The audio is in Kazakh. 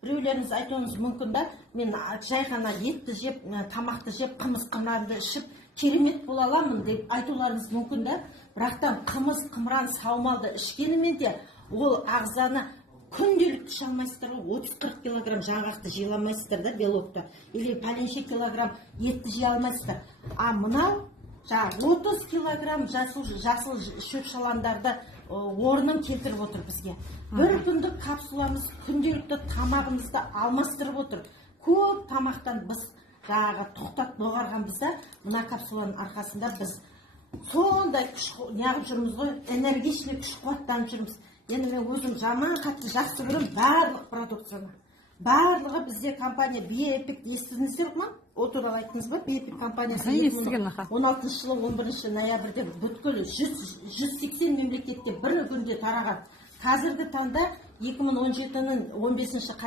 Біреулеріңіз айтуыңыз мүмкін да, мен жай ғана етті жеп, тамақты жеп, қымыз қымыранды ішіп, керемет бола аламын деп айтуларыңыз мүмкін да. Бірақтан қымыз қымыран саумалды ішкенімен де ол ағзаны күнделікті іше алмайсыздар ғой. 30-40 килограмм жаңғақты жей алмайсыздар да, белокты. Или пәленше килограмм етті жей алмайсыздар. А мынау 30 килограмм жасыл шөп шаландарды орнын келтіріп отыр бізге. Бір күндік капсуламыз күнделікті тамағымызды алмастырып отыр. Көп тамақтан біз тоқтат доғарған бізді, мына капсуланың арқасында біз сондай күш неғып жүрміз ғой, энергичный күш қуаттанып жүрміз. Енді мен өзім жаман қатты жақсы көрем барлық продукцияны. Барлығы бізде компания Биоэпик, естідіңіздер ме? О туралы айттыңыз ба? Биоэпик компаниясы 2016 жылы 11 ноябрьде бүткіл 180 мемлекетте бір күнде тараған. Қазіргі таңда 2017-ның 15